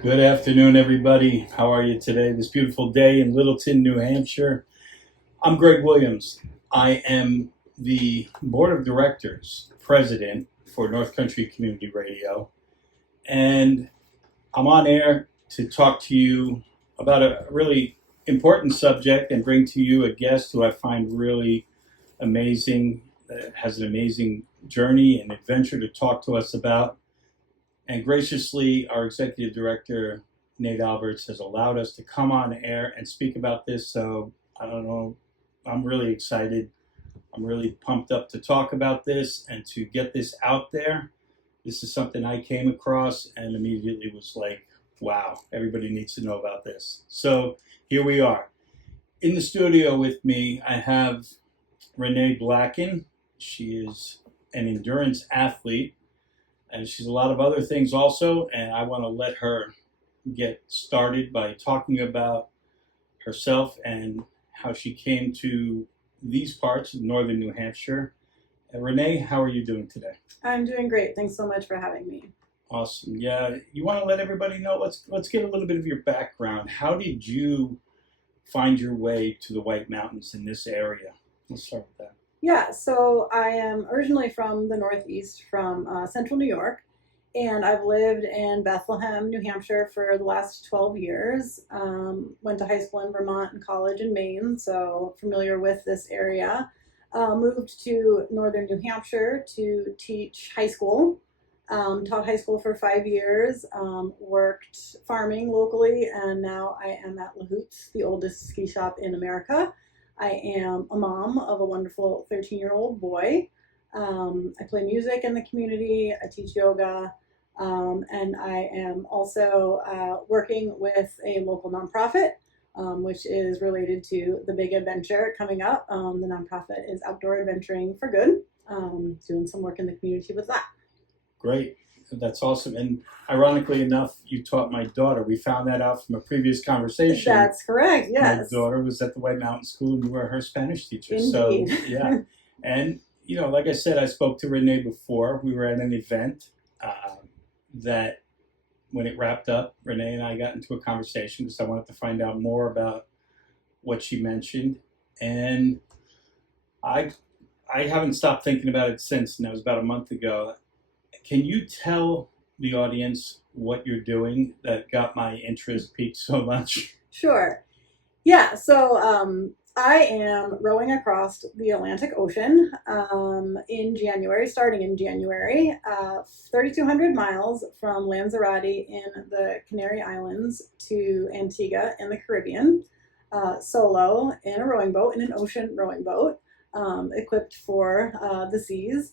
Good afternoon, everybody. How are you today? This beautiful day in Littleton, New Hampshire. I'm Greg Williams. I am the Board of Directors President for North Country Community Radio, and I'm on air to talk to you about a really important subject and bring to you a guest who I find really amazing, that has an amazing journey and adventure to talk to us about. And graciously, our executive director, Nate Alberts, has allowed us to come on air and speak about this. So I don't know, I'm really excited. I'm really pumped up to talk about this and to get this out there. This is something I came across and immediately was like, wow, everybody needs to know about this. So here we are. In the studio with me, I have Renee Blacken. She is an endurance athlete, and she's a lot of other things also, and I want to let her get started by talking about herself and how she came to these parts of northern New Hampshire. And Renee, how are you doing today? I'm doing great. Thanks so much for having me. Awesome. Yeah, you want to let everybody know, let's get a little bit of your background. How did you find your way to the White Mountains in this area? Let's start with that. Yeah, so I am originally from the Northeast, from Central New York, and I've lived in Bethlehem, New Hampshire for the last 12 years. Went to high school in Vermont and college in Maine, so familiar with this area. Moved to northern New Hampshire to teach high school. Taught high school for 5 years, worked farming locally, and now I am at Lahoot's, the oldest ski shop in America. I am a mom of a wonderful 13-year-old boy. I play music in the community, I teach yoga, and I am also working with a local nonprofit, which is related to the big adventure coming up. The nonprofit is Outdoor Adventuring for Good, doing some work in the community with that. Great. That's awesome. And ironically enough, you taught my daughter. We found that out from a previous conversation. That's correct, yes. My daughter was at the White Mountain School and you were her Spanish teacher. Indeed. So, yeah. And, like I said, I spoke to Renee before. We were at an event that when it wrapped up, Renee and I got into a conversation because I wanted to find out more about what she mentioned. And I haven't stopped thinking about it since, and that was about a month ago. Can you tell the audience what you're doing that got my interest peaked so much? Sure. Yeah, so I am rowing across the Atlantic Ocean in January, starting in January, 3,200 miles from Lanzarote in the Canary Islands to Antigua in the Caribbean, solo in a rowing boat, in an ocean rowing boat, equipped for the seas.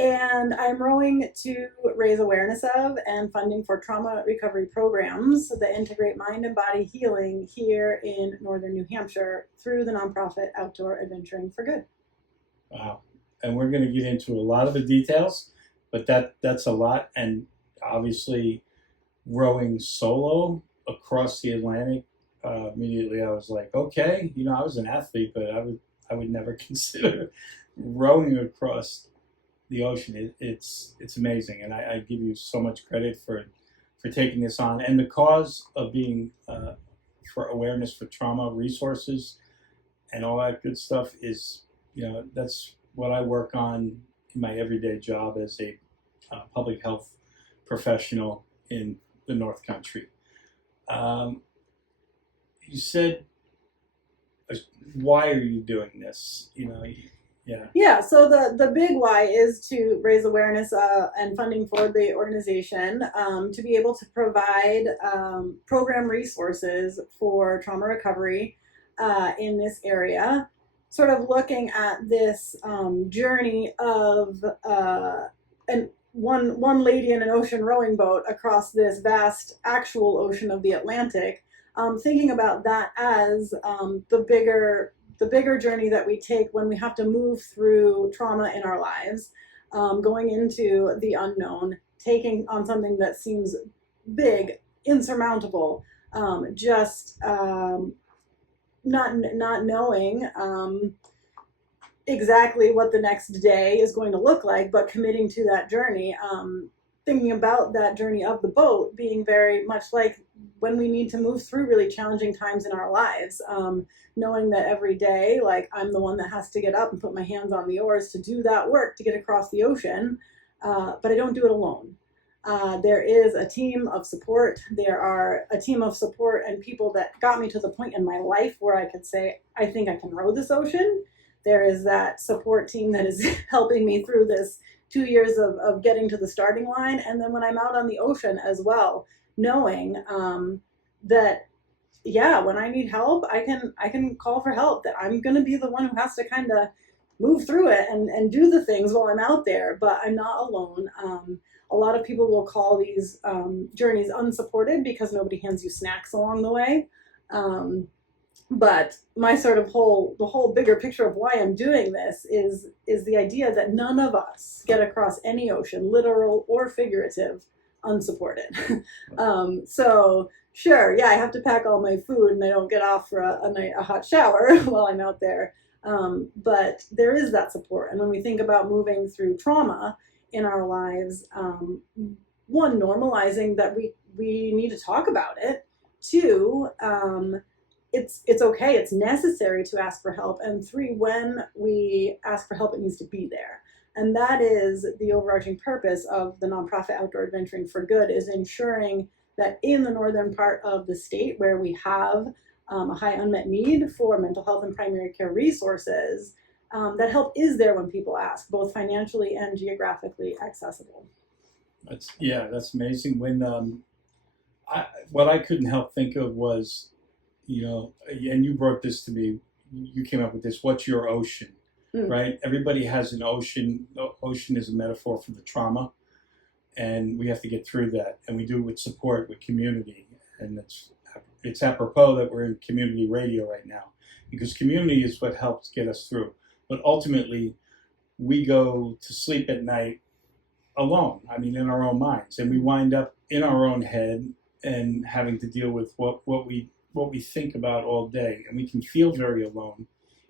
And I'm rowing to raise awareness of and funding for trauma recovery programs that integrate mind and body healing here in northern New Hampshire through the nonprofit Outdoor Adventuring for Good. Wow. And we're going to get into a lot of the details, but that's a lot. And obviously, rowing solo across the Atlantic, immediately I was like, okay, I was an athlete, but I would never consider rowing across the ocean. It's amazing, and I give you so much credit for taking this on. And the cause of being for awareness for trauma resources and all that good stuff is, that's what I work on in my everyday job as a public health professional in the North Country. You said, why are you doing this? Yeah, so the big why is to raise awareness and funding for the organization, to be able to provide program resources for trauma recovery in this area, sort of looking at this journey of one lady in an ocean rowing boat across this vast actual ocean of the Atlantic, thinking about that as the bigger journey that we take when we have to move through trauma in our lives, going into the unknown, taking on something that seems big, insurmountable, just not knowing exactly what the next day is going to look like, but committing to that journey. thinking about that journey of the boat being very much like when we need to move through really challenging times in our lives, knowing that every day, like, I'm the one that has to get up and put my hands on the oars to do that work to get across the ocean, but I don't do it alone. There is a team of support. There are a team of support and people that got me to the point in my life where I could say, I think I can row this ocean. There is that support team that is helping me through this 2 years of getting to the starting line. And then when I'm out on the ocean as well, knowing that, yeah, when I need help, I can call for help, that I'm going to be the one who has to kind of move through it and do the things while I'm out there, but I'm not alone. A lot of people will call these journeys unsupported because nobody hands you snacks along the way. But my sort of the whole bigger picture of why I'm doing this is the idea that none of us get across any ocean, literal or figurative, unsupported. So sure, yeah, I have to pack all my food and I don't get off for a hot shower while I'm out there. But there is that support. And when we think about moving through trauma in our lives, one, normalizing that we need to talk about it. Two, it's okay, it's necessary to ask for help. And three, when we ask for help, it needs to be there. And that is the overarching purpose of the nonprofit Outdoor Adventuring for Good, is ensuring that in the northern part of the state, where we have a high unmet need for mental health and primary care resources, that help is there when people ask, both financially and geographically accessible. That's amazing. When what I couldn't help think of was, and you brought this to me, you came up with this, what's your ocean, right? Everybody has an ocean. The ocean is a metaphor for the trauma, and we have to get through that, and we do it with support, with community. And it's apropos that we're in community radio right now, because community is what helps get us through. But ultimately, we go to sleep at night alone, in our own minds, and we wind up in our own head and having to deal with what we think about all day, and we can feel very alone.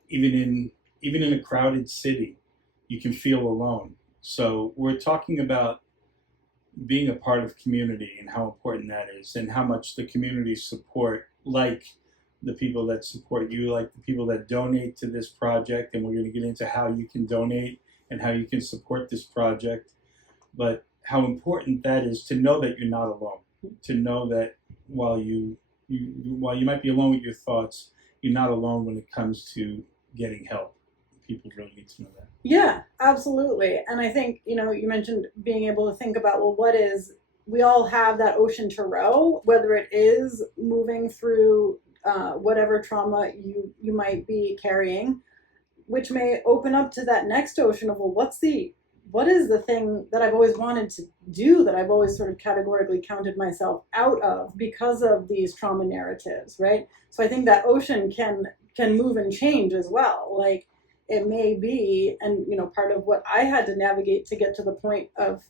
Even in a crowded city, you can feel alone. So we're talking about being a part of community and how important that is, and how much the community support, like the people that support you, like the people that donate to this project, and we're going to get into how you can donate and how you can support this project, but how important that is to know that you're not alone, to know that while you might be alone with your thoughts, you're not alone when it comes to getting help. People really need to know that. Yeah, absolutely. And I think, you mentioned being able to think about, well, we all have that ocean to row, whether it is moving through whatever trauma you might be carrying, which may open up to that next ocean of, well, what is the thing that I've always wanted to do, that I've always sort of categorically counted myself out of because of these trauma narratives, right? So I think that ocean can move and change as well. Like, it may be, and part of what I had to navigate to get to the point of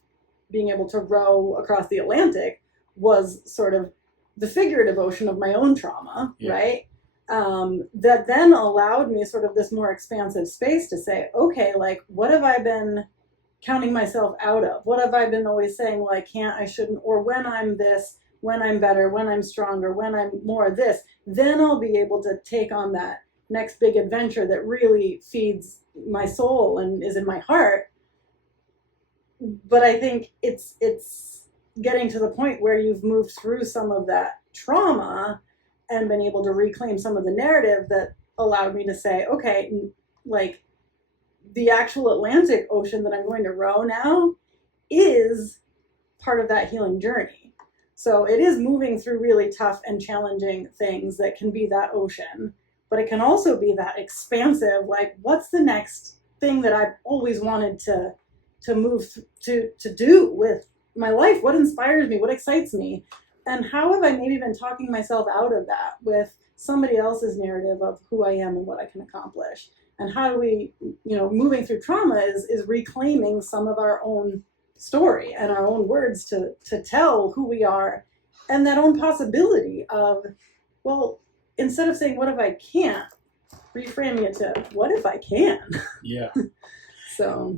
being able to row across the Atlantic was sort of the figurative ocean of my own trauma, right? That then allowed me sort of this more expansive space to say, okay, like, what have I been counting myself out of? What have I been always saying, well, I can't, I shouldn't, or when I'm this, when I'm better, when I'm stronger, when I'm more this, then I'll be able to take on that next big adventure that really feeds my soul and is in my heart. But I think it's getting to the point where you've moved through some of that trauma and been able to reclaim some of the narrative that allowed me to say, okay, like, the actual Atlantic Ocean that I'm going to row now is part of that healing journey. So it is moving through really tough and challenging things that can be that ocean, but it can also be that expansive, like, what's the next thing that I've always wanted to move to do with my life? What inspires me? What excites me? And how have I maybe been talking myself out of that with somebody else's narrative of who I am and what I can accomplish? And how do we, moving through trauma is reclaiming some of our own story and our own words to tell who we are, and that own possibility of, well, instead of saying, what if I can't, reframing it to, what if I can? Yeah. So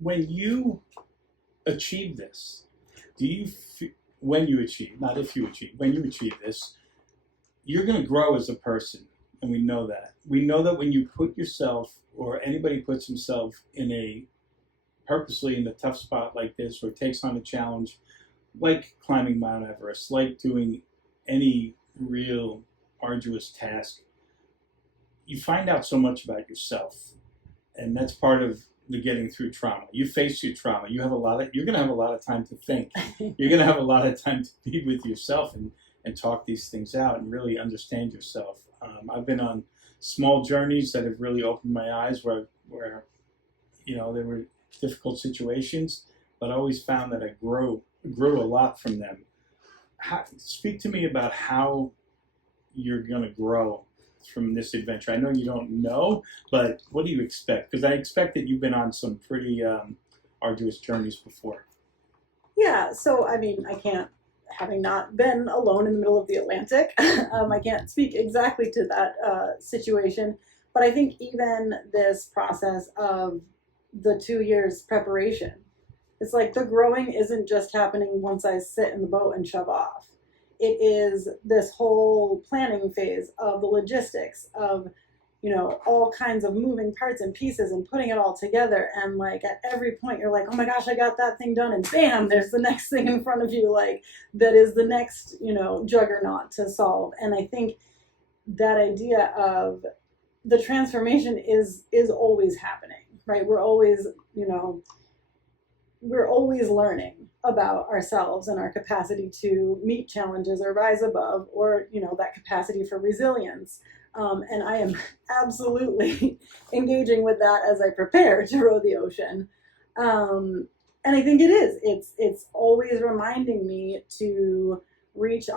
when you achieve this, do you when you achieve, not if you achieve, when you achieve this, you're going to grow as a person, and we know that. We know that when you put yourself, or anybody puts himself in a purposely in a tough spot like this, or takes on a challenge like climbing Mount Everest, like doing any real arduous task, you find out so much about yourself, and that's part of the getting through trauma. You face your trauma. You're going to have a lot of time to think. You're going to have a lot of time to be with yourself and talk these things out and really understand yourself. I've been on small journeys that have really opened my eyes where there were difficult situations, but I always found that I grew a lot from them. Speak to me about how you're going to grow from this adventure. I know you don't know, but what do you expect? Because I expect that you've been on some pretty arduous journeys before. Yeah, so I mean, having not been alone in the middle of the Atlantic, I can't speak exactly to that situation, but I think even this process of the 2 years preparation, it's like the growing isn't just happening once I sit in the boat and shove off. It is this whole planning phase of the logistics of, all kinds of moving parts and pieces and putting it all together. And like at every point you're like, oh my gosh, I got that thing done. And bam, there's the next thing in front of you. Like that is the next, juggernaut to solve. And I think that idea of the transformation is always happening, right? We're always learning about ourselves and our capacity to meet challenges or rise above, or that capacity for resilience. And I am absolutely engaging with that as I prepare to row the ocean. And I think it's always reminding me to reach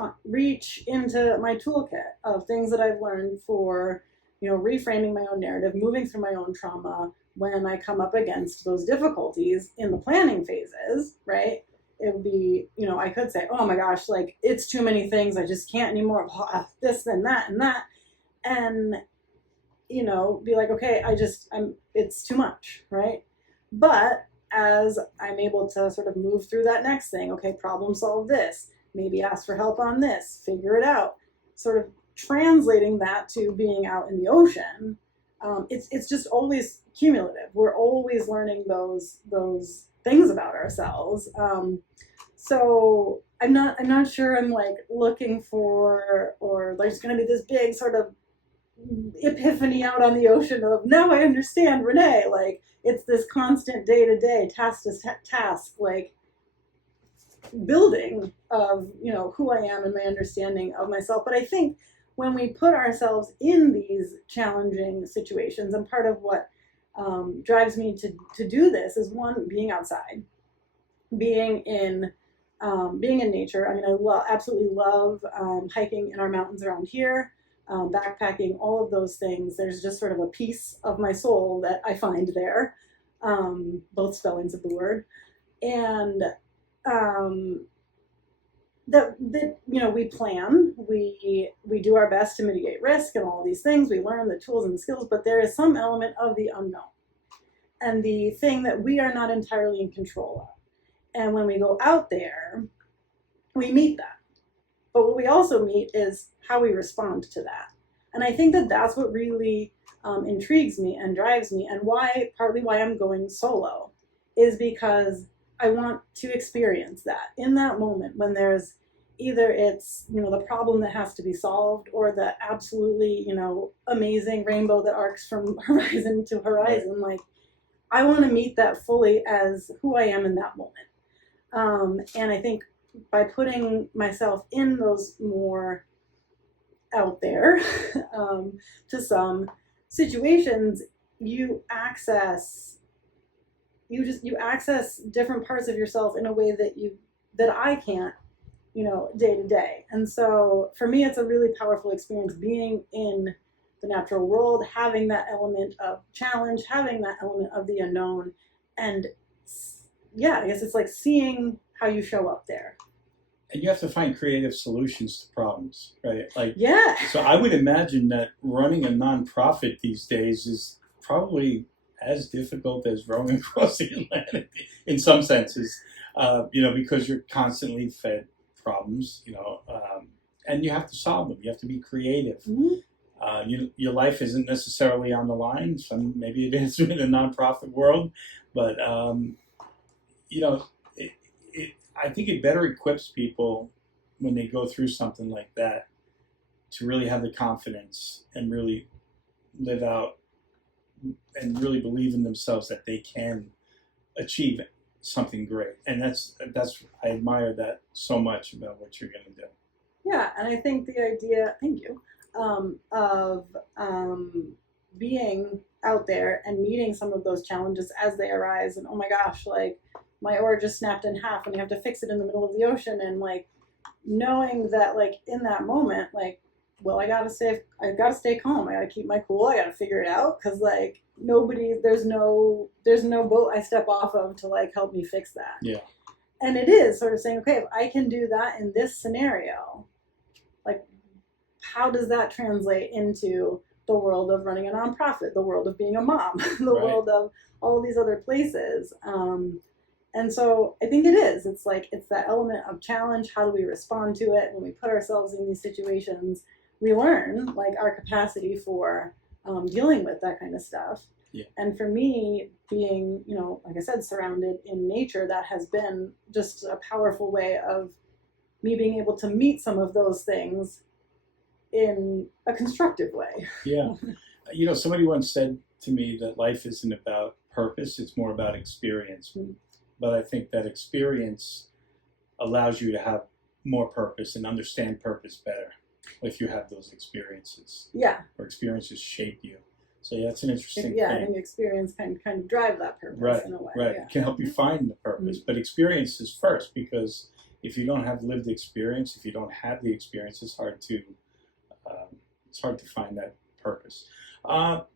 into my toolkit of things that I've learned for, reframing my own narrative, moving through my own trauma when I come up against those difficulties in the planning phases, right? It would be, I could say, oh my gosh, like it's too many things. I just can't anymore. This and that and that. And, be like, okay, it's too much, right? But as I'm able to sort of move through that next thing, okay, problem solve this, maybe ask for help on this, figure it out, sort of translating that to being out in the ocean. It's just always cumulative. We're always learning those things about ourselves. So I'm not sure I'm like looking for, or there's going to be this big sort of epiphany out on the ocean of now I understand Renee. Like it's this constant day-to-day task to task, like building of, who I am and my understanding of myself. But I think when we put ourselves in these challenging situations, and part of what drives me to do this is one, being outside, being in nature. I mean, I absolutely love hiking in our mountains around here, backpacking, all of those things. There's just sort of a piece of my soul that I find there, both spellings of the word, and that we plan, we do our best to mitigate risk and all these things. We learn the tools and the skills, but there is some element of the unknown and the thing that we are not entirely in control of. And when we go out there, we meet that. But what we also meet is how we respond to that. And I think that that's what really intrigues me and drives me, and partly why I'm going solo, is because I want to experience that in that moment when there's either it's, the problem that has to be solved, or the absolutely, amazing rainbow that arcs from horizon to horizon. Like, I want to meet that fully as who I am in that moment. And I think by putting myself in those more out there to some situations, you access different parts of yourself in a way that I can't, day to day. And so for me, it's a really powerful experience being in the natural world, having that element of challenge, having that element of the unknown. And yeah, I guess it's like seeing how you show up there. And you have to find creative solutions to problems, right? Like, yeah. So I would imagine that running a nonprofit these days is probably as difficult as rowing across the Atlantic in some senses, because you're constantly fed problems, and you have to solve them. You have to be creative. Mhm. Your life isn't necessarily on the line. Maybe it is in a nonprofit world, but it, I think it better equips people when they go through something like that to really have the confidence and really live out and really believe in themselves that they can achieve something great. And that's I admire that so much about what you're going to do. Yeah, and I think the idea, thank you, of being out there and meeting some of those challenges as they arise, and oh my gosh, like my oar just snapped in half, and you have to fix it in the middle of the ocean, and like knowing that, like in that moment, like, well, I gotta stay calm. I gotta keep my cool. I gotta figure it out because like there's no boat I step off of to like help me fix that. Yeah. And it is sort of saying, okay, if I can do that in this scenario, like, how does that translate into the world of running a nonprofit, the world of being a mom, the Right. world of all of these other places? And so I think it is. It's like, it's that element of challenge. How do we respond to it when we put ourselves in these situations? We learn like our capacity for dealing with that kind of stuff. Yeah. And for me, being, like I said, surrounded in nature, that has been just a powerful way of me being able to meet some of those things in a constructive way. Yeah. Somebody once said to me that life isn't about purpose, it's more about experience. Mm. But I think that experience allows you to have more purpose and understand purpose better if you have those experiences. Yeah. Or experiences shape you. So yeah, that's an interesting Yeah, thing. I think experience can kind of drive that purpose Right, in a way. right. Yeah. It can help you find the purpose, but experience is first, because if you don't have lived experience, if you don't have the experience, it's hard to find that purpose.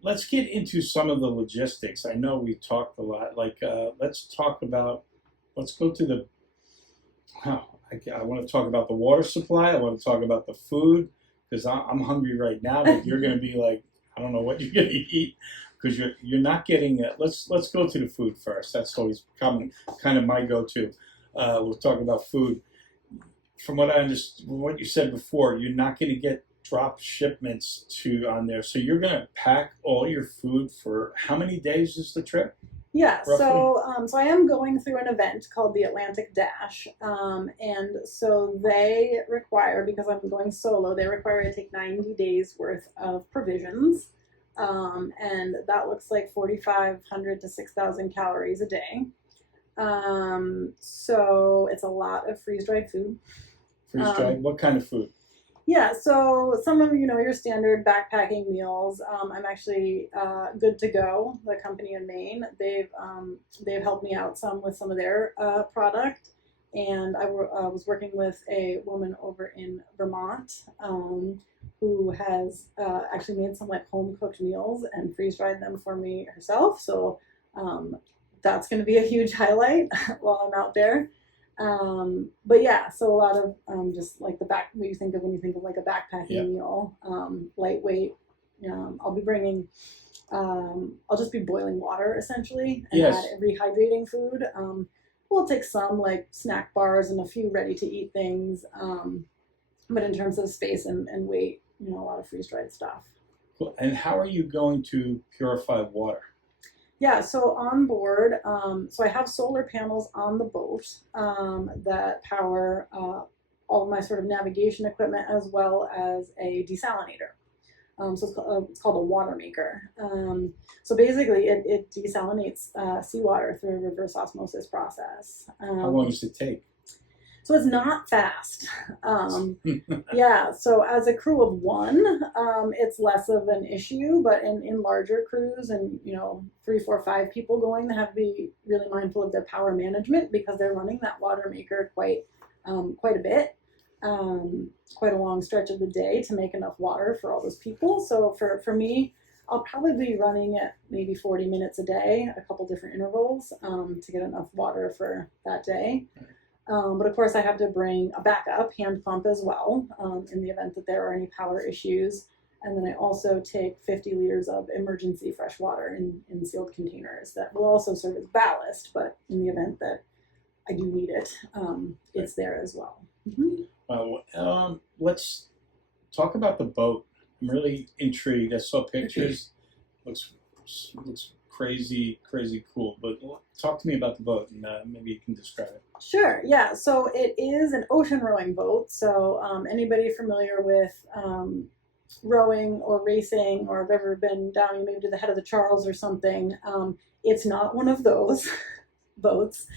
Let's get into some of the logistics. I know we talked a lot. Like, let's go to the. I want to talk about the water supply. I want to talk about the food because I'm hungry right now. Like you're going to be like, I don't know what you're going to eat because you're not getting it. Let's go to the food first. That's always kind of my go-to. We'll talk about food. From what I understand, what you said before, you're not going to get drop shipments on there. So you're going to pack all your food for how many days is the trip? Yeah, roughly? so I am going through an event called the Atlantic Dash, and so they require, because I'm going solo, they require I take 90 days worth of provisions, and that looks like 4,500 to 6,000 calories a day. So it's a lot of freeze-dried food. Freeze-dried? What kind of food? Yeah, so some of your standard backpacking meals. I'm actually Good to Go, the company in Maine. They've helped me out some with some of their product, and I was working with a woman over in Vermont who has actually made some like home cooked meals and freeze dried them for me herself. So that's going to be a huge highlight while I'm out there. But yeah, so a lot of just like what you think of when you think of like a backpacking meal, lightweight. I'll be bringing, I'll just be boiling water essentially and add rehydrating food. We'll take some like snack bars and a few ready to eat things. But in terms of space and weight, a lot of freeze dried stuff. Cool. And how are you going to purify water? Yeah, so on board, so I have solar panels on the boat that power all of my sort of navigation equipment as well as a desalinator. So it's called a water maker. So basically it desalinates seawater through a reverse osmosis process. How long does it take? So it's not fast. Yeah, so as a crew of one, it's less of an issue, but in larger crews and, 3, 4, 5 people going, they have to be really mindful of their power management because they're running that water maker quite a bit, quite a long stretch of the day to make enough water for all those people. So for me, I'll probably be running it maybe 40 minutes a day, a couple different intervals to get enough water for that day. But of course I have to bring a backup hand pump as well in the event that there are any power issues, And then I also take 50 liters of emergency fresh water in sealed containers that will also serve as ballast, but in the event that I do need it, it's there as well. Let's talk about the boat. I'm really intrigued. I saw pictures. Looks crazy cool. But talk to me about the boat, and maybe you can describe it. Sure. Yeah. So it is an ocean rowing boat. So anybody familiar with rowing or racing, or have ever been down maybe to the head of the Charles or something, it's not one of those boats.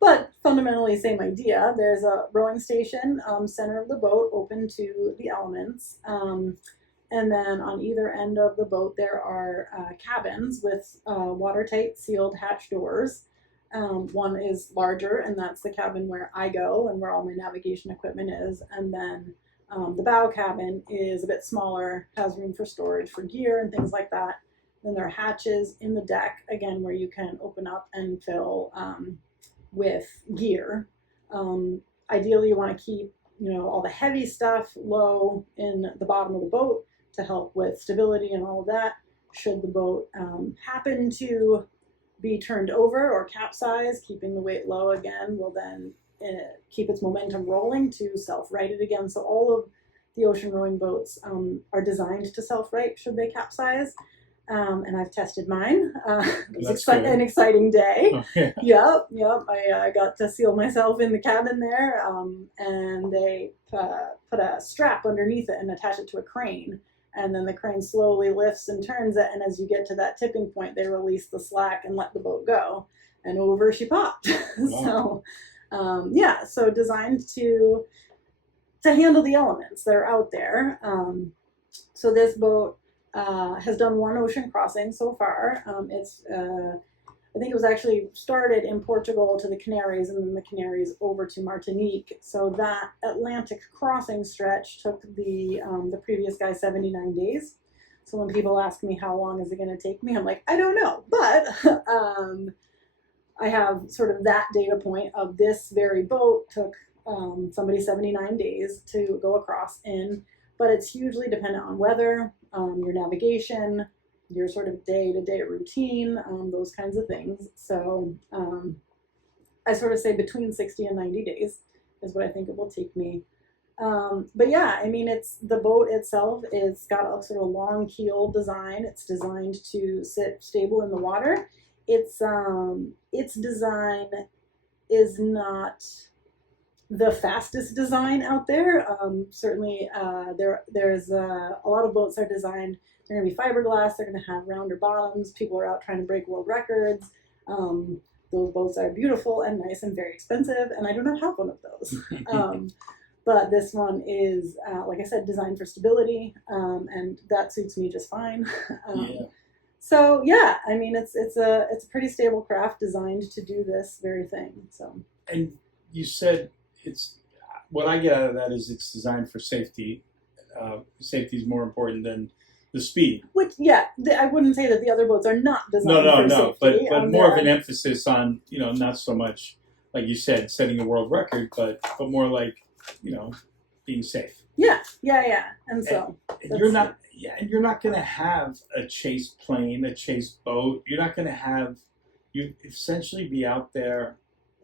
But fundamentally, same idea. There's a rowing station, center of the boat, open to the elements. And then on either end of the boat, there are cabins with watertight sealed hatch doors. One is larger, and that's the cabin where I go and where all my navigation equipment is. And then the bow cabin is a bit smaller, has room for storage for gear and things like that. Then there are hatches in the deck, again, where you can open up and fill with gear. Ideally, you want to keep all the heavy stuff low in the bottom of the boat to help with stability and all of that. Should the boat happen to be turned over or capsize, keeping the weight low again will then keep its momentum rolling to self-right it again. So all of the ocean rowing boats are designed to self-right should they capsize. And I've tested mine. It was an exciting day. Oh, yeah. Yep. I got to seal myself in the cabin there, and they put a strap underneath it and attach it to a crane. And then the crane slowly lifts and turns it, and as you get to that tipping point, they release the slack and let the boat go. And over she popped. Wow. So designed to handle the elements that are out there. So this boat has done one ocean crossing so far. I think it was actually started in Portugal to the Canaries, and then the Canaries over to Martinique. So that Atlantic crossing stretch took the previous guy 79 days. So when people ask me how long is it going to take me, I'm like, I don't know. But I have sort of that data point of this very boat took somebody 79 days to go across in. But it's hugely dependent on weather, your navigation, your sort of day-to-day routine, those kinds of things. So I sort of say between 60 and 90 days is what I think it will take me. But yeah, I mean, it's the boat itself is got a sort of long keel design. It's designed to sit stable in the water. Its design is not the fastest design out there. Certainly, there's a lot of boats are designed. They're going to be fiberglass. They're going to have rounder bottoms. People are out trying to break world records. Those boats are beautiful and nice and very expensive, and I do not have one of those. But this one is, like I said, designed for stability, and that suits me just fine. So yeah, I mean, it's a pretty stable craft designed to do this very thing. So. And you said what I get out of that is it's designed for safety. Safety is more important than the speed. Which, yeah, I wouldn't say that the other boats are not designed for safety. But more of an emphasis on, not so much, like you said, setting a world record, but more like, being safe. Yeah. And so and you're not going to have a chase plane, a chase boat. You're not going to have, you essentially be out there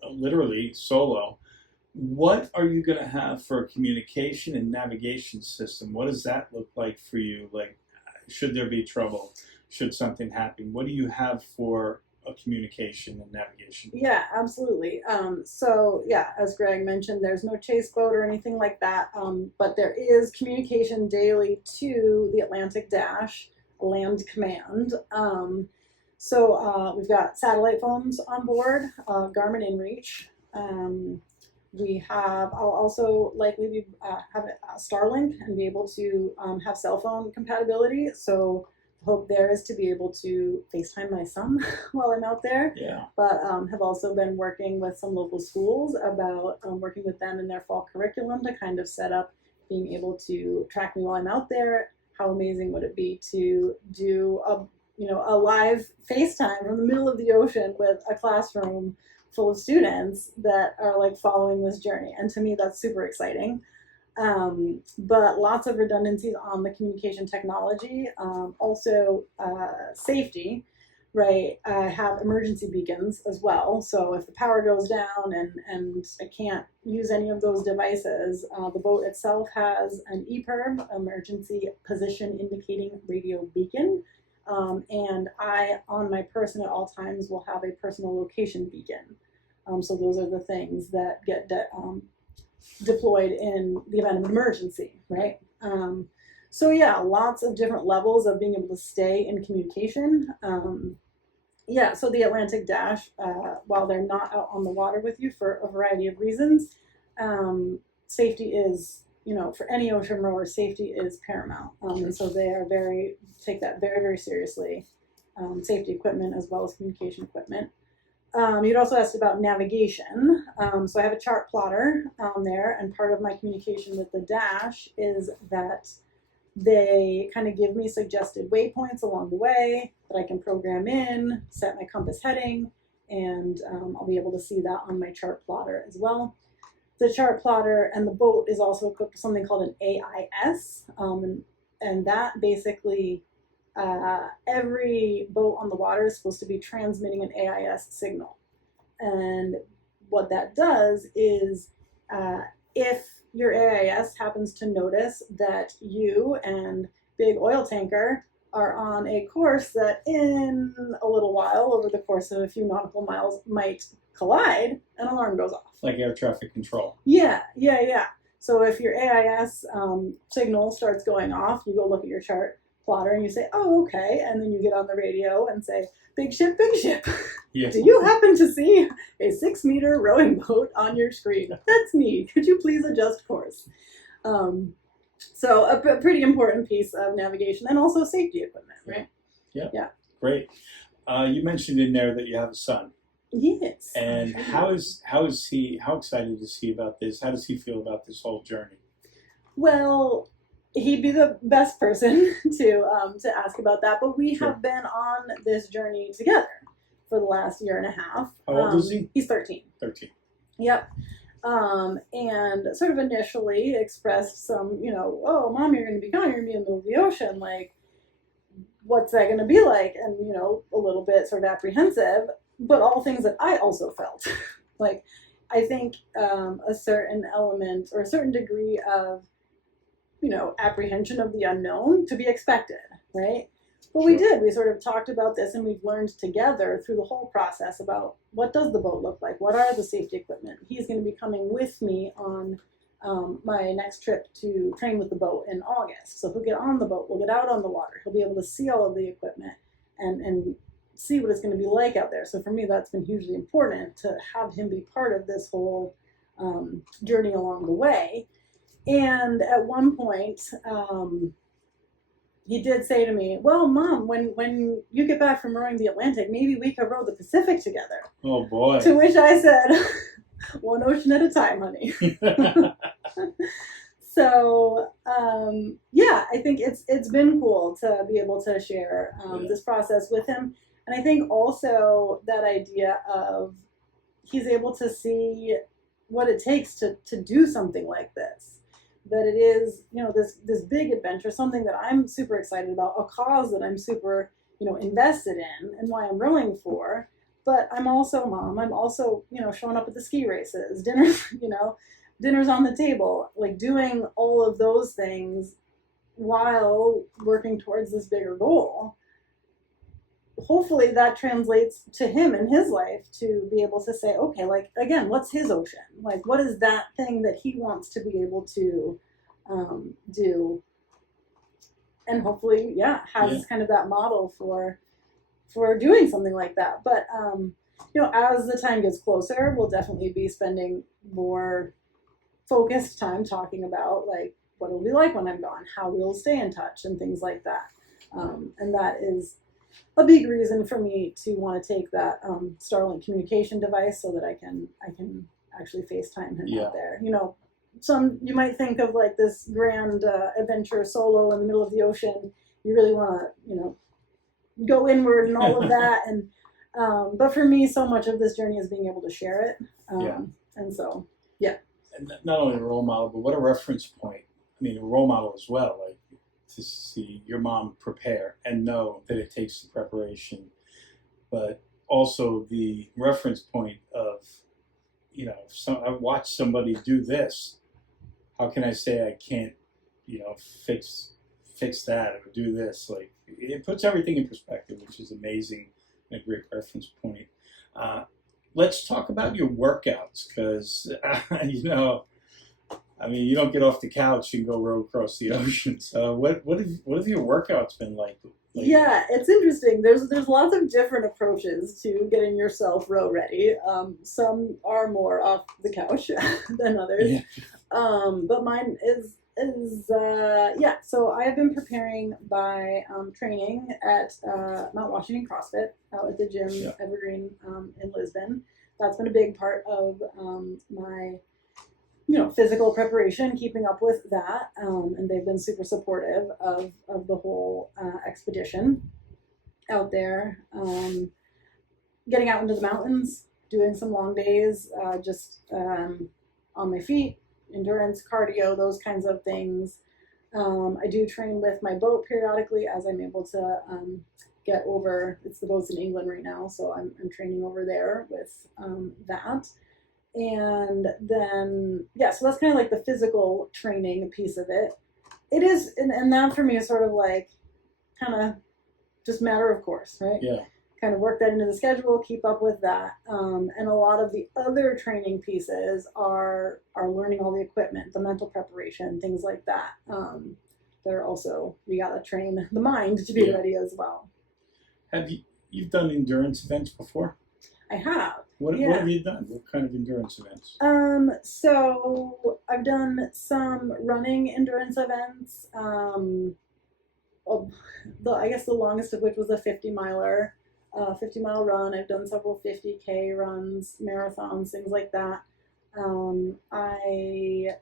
literally solo. What are you going to have for a communication and navigation system? What does that look like for you? Like, should there be trouble? Should something happen? What do you have for a communication and navigation? Yeah, absolutely. So yeah, as Greg mentioned, there's no chase boat or anything like that, but there is communication daily to the Atlantic Dash Land Command. So we've got satellite phones on board, Garmin InReach. I'll also likely have a Starlink and be able to have cell phone compatibility. So the hope there is to be able to FaceTime my son while I'm out there. Yeah. But have also been working with some local schools about working with them in their fall curriculum to kind of set up being able to track me while I'm out there. How amazing would it be to do a live FaceTime from the middle of the ocean with a classroom full of students that are like following this journey, and to me that's super exciting. But lots of redundancies on the communication technology. Also, safety, right? I have emergency beacons as well. So if the power goes down and I can't use any of those devices, the boat itself has an EPIRB, emergency position indicating radio beacon. And I, on my person at all times, will have a personal location beacon. So those are the things that get deployed in the event of an emergency, right? So yeah, lots of different levels of being able to stay in communication. Yeah, so the Atlantic Dash, while they're not out on the water with you for a variety of reasons, safety is, for any ocean rower, safety is paramount. And so they are take that very, very seriously. Safety equipment as well as communication equipment. You'd also asked about navigation. So I have a chart plotter there, and part of my communication with the Dash is that they kind of give me suggested waypoints along the way that I can program in, set my compass heading, and I'll be able to see that on my chart plotter as well. The chart plotter and the boat is also equipped with something called an AIS, and that basically every boat on the water is supposed to be transmitting an AIS signal. And what that does is if your AIS happens to notice that you and big oil tanker are on a course that in a little while, over the course of a few nautical miles, might collide, an alarm goes off. Like air traffic control. Yeah. So if your AIS signal starts going off, you go look at your chart plotter and you say, oh, okay. And then you get on the radio and say, big ship, big ship. Yes. Do you happen to see a 6-meter rowing boat on your screen? That's me. Could you please adjust course? So a pretty important piece of navigation and also safety equipment, right? Yeah. Great. You mentioned in there that you have a son. Yes. And how excited is he about this? How does he feel about this whole journey? Well, he'd be the best person to ask about that, but we have been on this journey together for the last year and a half. How old is he? He's 13. 13. Yep. And sort of initially expressed some, oh, Mom, you're going to be gone, you're going to be in the middle of the ocean, like, what's that going to be like? And, a little bit sort of apprehensive, but all things that I also felt. Like, I think a certain element or a certain degree of, apprehension of the unknown to be expected, right? But we did. We sort of talked about this, and we've learned together through the whole process about what does the boat look like? What are the safety equipment? He's going to be coming with me on my next trip to train with the boat in August. So he'll get on the boat. We'll get out on the water. He'll be able to see all of the equipment and see what it's going to be like out there. So for me, that's been hugely important to have him be part of this whole journey along the way. And at one point, he did say to me, well, Mom, when you get back from rowing the Atlantic, maybe we could row the Pacific together. Oh, boy. To which I said, one ocean at a time, honey. So, I think it's been cool to be able to share this process with him. And I think also that idea of he's able to see what it takes to do something like this. That it is, this big adventure, something that I'm super excited about, a cause that I'm super, invested in and why I'm rowing for. But I'm also Mom. I'm also, showing up at the ski races, dinners on the table, like doing all of those things while working towards this bigger goal. Hopefully that translates to him in his life to be able to say, okay, like, again, what's his ocean? Like, what is that thing that he wants to be able to do? And hopefully, has kind of that model for doing something like that. But, as the time gets closer, we'll definitely be spending more focused time talking about, like, what it'll be like when I'm gone, how we'll stay in touch and things like that. And that is a big reason for me to want to take that Starlink communication device so that I can actually FaceTime him out there. You might think of like this grand adventure solo in the middle of the ocean. You really want to, go inward and all of that. And but for me, so much of this journey is being able to share it. And so, not only a role model, but what a reference point. I mean, a role model as well. Like to see your mom prepare and know that it takes the preparation, but also the reference point of, if I watch somebody do this, how can I say I can't, fix that or do this? Like it puts everything in perspective, which is amazing and a great reference point. Let's talk about your workouts because, you don't get off the couch and go row across the ocean. So what have your workouts been like lately? Yeah, it's interesting. There's lots of different approaches to getting yourself row ready. Some are more off the couch than others. Yeah. But mine is yeah. So I have been preparing by training at Mount Washington CrossFit out at the gym Yeah. Evergreen in Lisbon. That's been a big part of my physical preparation, keeping up with that, and they've been super supportive of the whole expedition out there. Getting out into the mountains, doing some long days, just on my feet, endurance, cardio, those kinds of things. I do train with my boat periodically as I'm able to get over. It's the boats in England right now, so I'm training over there with that. And then, yeah, so that's kind of like the physical training piece of it. It is, and that for me is sort of like kind of just matter of course, right? Yeah. Kind of work that into the schedule, keep up with that. And a lot of the other training pieces are learning all the equipment, the mental preparation, things like that. They're also, you got to train the mind to be ready as well. Have you've done endurance events before? I have. What have you done? What kind of endurance events? So I've done some running endurance events. I guess the longest of which was a 50-mile run. I've done several 50K runs, marathons, things like that. I,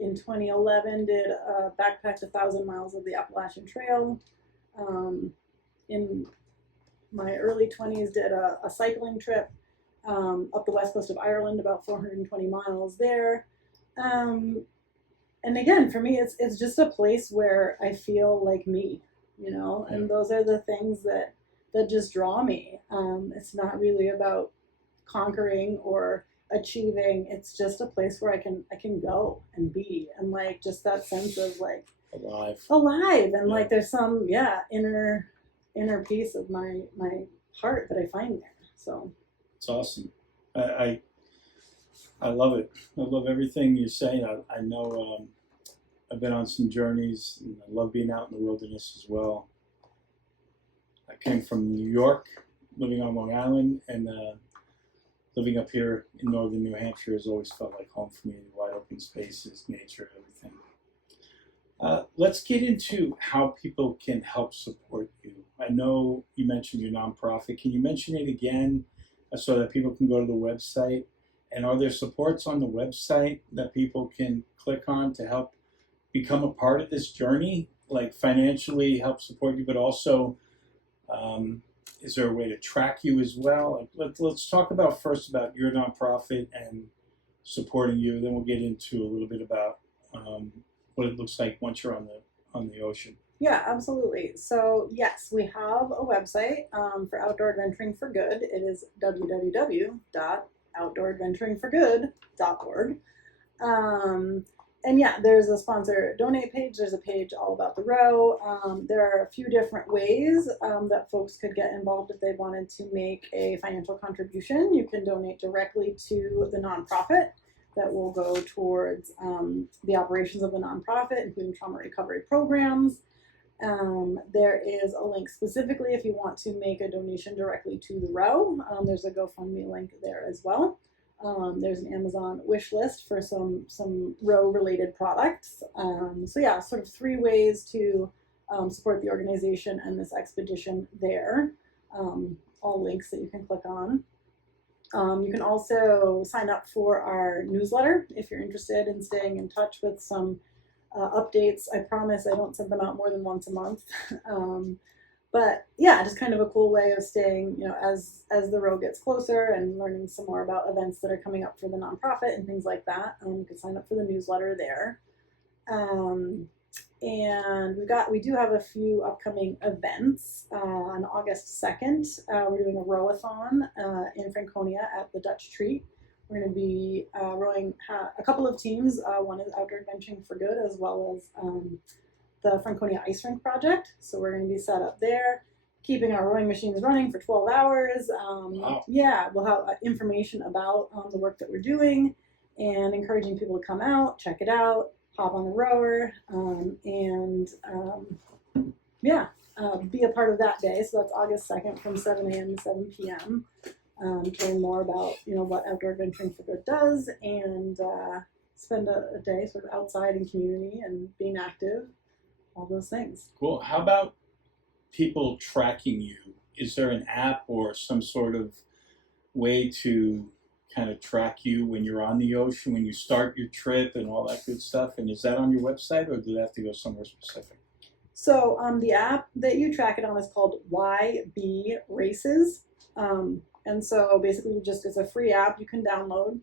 in 2011, did backpacked 1,000 miles of the Appalachian Trail. In my early 20s, did a cycling trip up the west coast of Ireland, about 420 miles there. And again, for me, it's just a place where I feel like me, and those are the things that just draw me. It's not really about conquering or achieving. It's just a place where I can go and be, and like just that sense of like alive, and like there's some inner piece of my heart that I find there. So it's awesome. I love it. I love everything you're saying. I know I've been on some journeys, and I love being out in the wilderness as well. I came from New York, living on Long Island, and living up here in northern New Hampshire has always felt like home for me. Wide open spaces, nature, everything. Let's get into how people can help support you. I know you mentioned your nonprofit. Can you mention it again so that people can go to the website? And are there supports on the website that people can click on to help become a part of this journey, like financially help support you, but also is there a way to track you as well? Let's talk first about your nonprofit and supporting you. Then we'll get into a little bit about what it looks like once you're on the ocean. Yeah, absolutely. So yes, we have a website for Outdoor Adventuring for Good. It is www.outdooradventuringforgood.org. And yeah, there's a sponsor donate page. There's a page all about the row. There are a few different ways that folks could get involved if they wanted to make a financial contribution. You can donate directly to the nonprofit. That will go towards the operations of the nonprofit, including trauma recovery programs. There is a link specifically if you want to make a donation directly to the row. There's a GoFundMe link there as well. There's an Amazon wish list for some row related products. So yeah, sort of 3 ways to support the organization and this expedition there. All links that you can click on. You can also sign up for our newsletter if you're interested in staying in touch with some updates. I promise I don't send them out more than once a month. But yeah, just kind of a cool way of staying, as the row gets closer and learning some more about events that are coming up for the nonprofit and things like that. You can sign up for the newsletter there. And we do have a few upcoming events. On August 2nd, we're doing a rowathon in Franconia at the Dutch Treat. We're going to be rowing a couple of teams. One is Outdoor Adventuring for Good, as well as the Franconia Ice Rink Project. So we're going to be set up there, keeping our rowing machines running for 12 hours. Wow. Yeah, we'll have information about the work that we're doing and encouraging people to come out, check it out, hop on the rower, and be a part of that day. So that's August 2nd from 7 a.m. to 7 p.m. To learn more about what Outdoor Adventuring for Good does, and spend a day sort of outside in community and being active, all those things. Cool. How about people tracking you? Is there an app or some sort of way to kind of track you when you're on the ocean, when you start your trip and all that good stuff? And is that on your website, or do they have to go somewhere specific? So the app that you track it on is called YB Races. And so basically it's a free app you can download.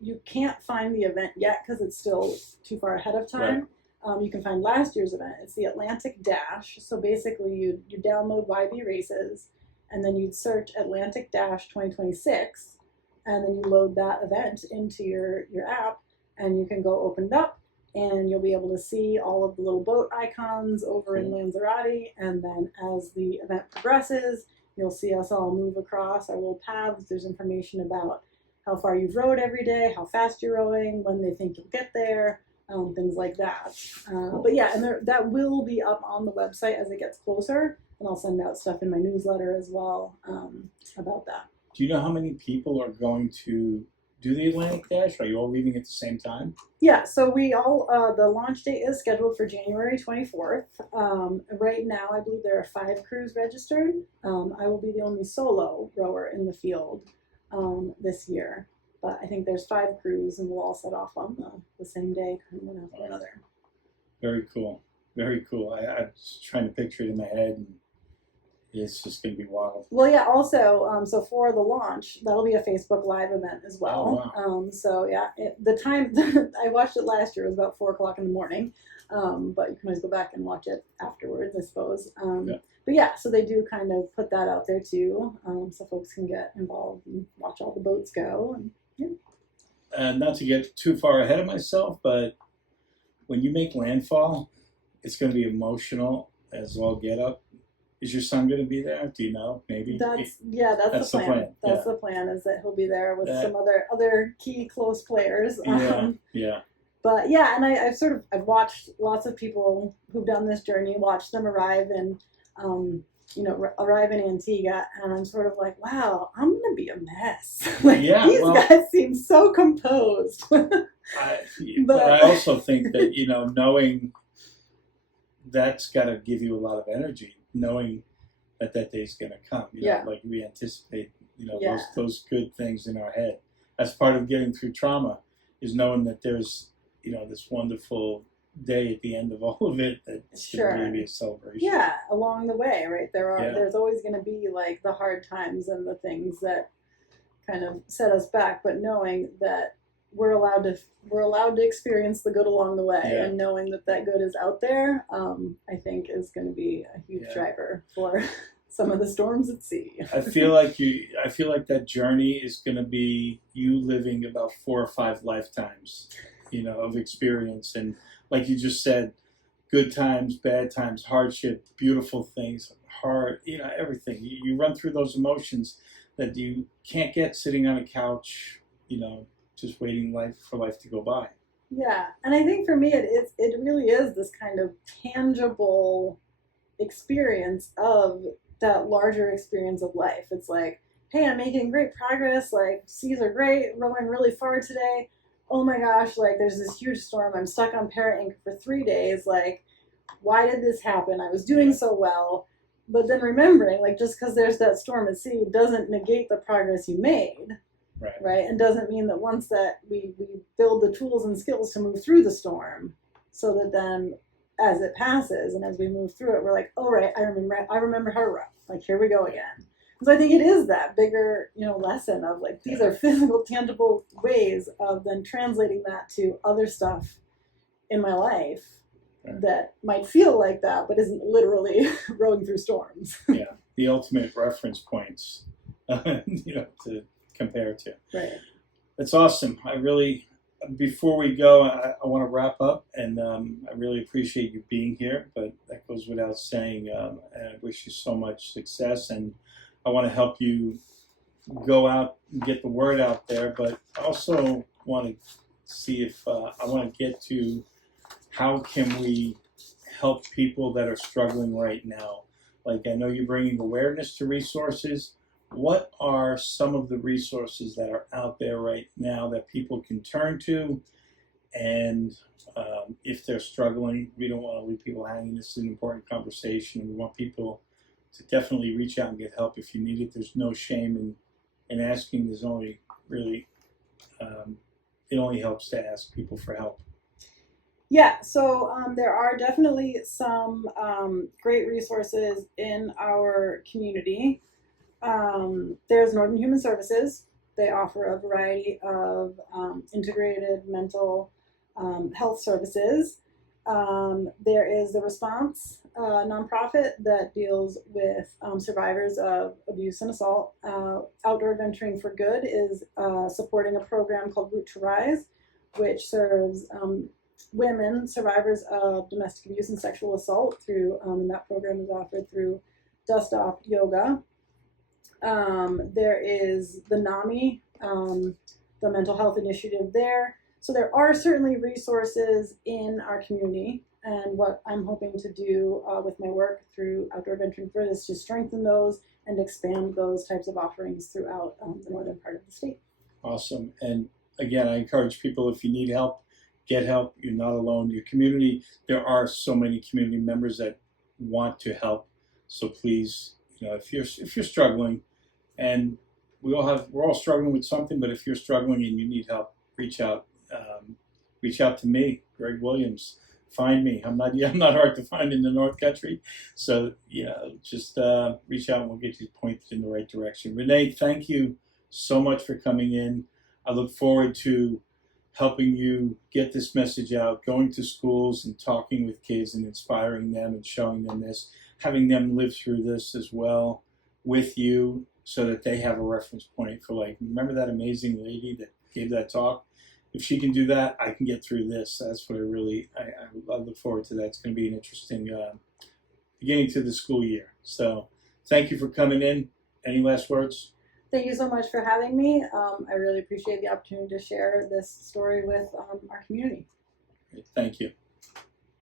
You can't find the event yet because it's still too far ahead of time. Right. You can find last year's event. It's the Atlantic Dash. So basically you download YB Races, and then you'd search Atlantic Dash 2026, and then you load that event into your app, and you can go open it up, and you'll be able to see all of the little boat icons over in Lanzarote. And then as the event progresses, you'll see us all move across our little paths. There's information about how far you've rowed every day, how fast you're rowing, when they think you'll get there, things like that. But yeah, and that will be up on the website as it gets closer, and I'll send out stuff in my newsletter as well about that. Do you know how many people are going to do the Atlantic Dash? Are you all leaving at the same time? Yeah, so the launch date is scheduled for January 24th. Right now, I believe there are 5 crews registered. I will be the only solo rower in the field this year. But I think there's 5 crews, and we'll all set off on the same day, one after another. Very cool. Very cool. I was trying to picture it in my head, and it's just going to be wild. Well, yeah, also, so for the launch, that'll be a Facebook Live event as well. Oh, wow. So, yeah, the time, I watched it last year, it was about 4 o'clock in the morning. But you can always go back and watch it afterwards, I suppose. But yeah, so they do kind of put that out there too, so folks can get involved and watch all the boats go. And, yeah. And not to get too far ahead of myself, but when you make landfall, it's going to be emotional as all get up. Is your son going to be there? Do you know? Maybe. That's the plan. That's the plan, is that he'll be there with some other key close players. Yeah. But yeah, and I've watched lots of people who've done this journey, watched them arrive and arrive in Antigua, and I'm sort of like, wow, I'm gonna be a mess. These guys seem so composed. But I also think that knowing that's got to give you a lot of energy, knowing that day's gonna come. Like we anticipate, those good things in our head. That's part of getting through trauma, is knowing that there's this wonderful day at the end of all of it that's going to really be a celebration. Yeah, along the way, right? There's always going to be like the hard times and the things that kind of set us back, but knowing that we're allowed to experience the good along the way, and knowing that good is out there, I think is going to be a huge driver for some of the storms at sea. I feel like that journey is going to be you living about 4 or 5 lifetimes, of experience. And like you just said, good times, bad times, hardship, beautiful things, hard, everything. You run through those emotions that you can't get sitting on a couch, just waiting for life to go by. Yeah, and I think for me it really is this kind of tangible experience of that larger experience of life. It's like, hey, I'm making great progress, like seas are great, rowing really far today. Oh my gosh, like there's this huge storm, I'm stuck on para anchor for 3 days, like why did this happen? I was doing so well. But then remembering, like, just because there's that storm at sea doesn't negate the progress you made, right? And doesn't mean that once that we build the tools and skills to move through the storm, so that then as it passes and as we move through it, we're like, oh right, I remember her. Like, here we go again. So I think it is that bigger, lesson of like, these are physical, tangible ways of then translating that to other stuff in my life that might feel like that, but isn't literally rowing through storms. Yeah, the ultimate reference points, to compare to. Right. That's awesome. Before we go, I want to wrap up, and I really appreciate you being here, but that goes without saying. And I wish you so much success, and I want to help you go out and get the word out there, but I also want to see if I want to get to how can we help people that are struggling right now. Like, I know you're bringing awareness to resources. What are some of the resources that are out there right now that people can turn to? And if they're struggling, we don't want to leave people hanging. This is an important conversation. We want people to definitely reach out and get help if you need it. There's no shame in asking. There's only really, it only helps to ask people for help. Yeah, so there are definitely some great resources in our community. There's Northern Human Services. They offer a variety of integrated mental health services. There is the Response nonprofit that deals with survivors of abuse and assault. Outdoor Venturing for Good is supporting a program called Root to Rise, which serves women survivors of domestic abuse and sexual assault through, and that program is offered through Dust Off Yoga. There is the NAMI, the mental health initiative there. So there are certainly resources in our community, and what I'm hoping to do with my work through Outdoor Venturing for Good is to strengthen those and expand those types of offerings throughout the northern part of the state. Awesome. And again, I encourage people, if you need help, get help. You're not alone. Your community, there are so many community members that want to help. So please, if you're struggling, and we're all struggling with something, but if you're struggling and you need help, reach out. Reach out to me, Greg Williams. Find me. I'm not hard to find in the North Country. So just reach out and we'll get you pointed in the right direction. Renee, thank you so much for coming in. I look forward to helping you get this message out, going to schools and talking with kids and inspiring them and showing them this, having them live through this as well with you so that they have a reference point for, like, remember that amazing lady that gave that talk? If she can do that, I can get through this. That's what I look forward to that. It's going to be an interesting beginning to the school year. So thank you for coming in. Any last words? Thank you so much for having me. I really appreciate the opportunity to share this story with our community. Thank you.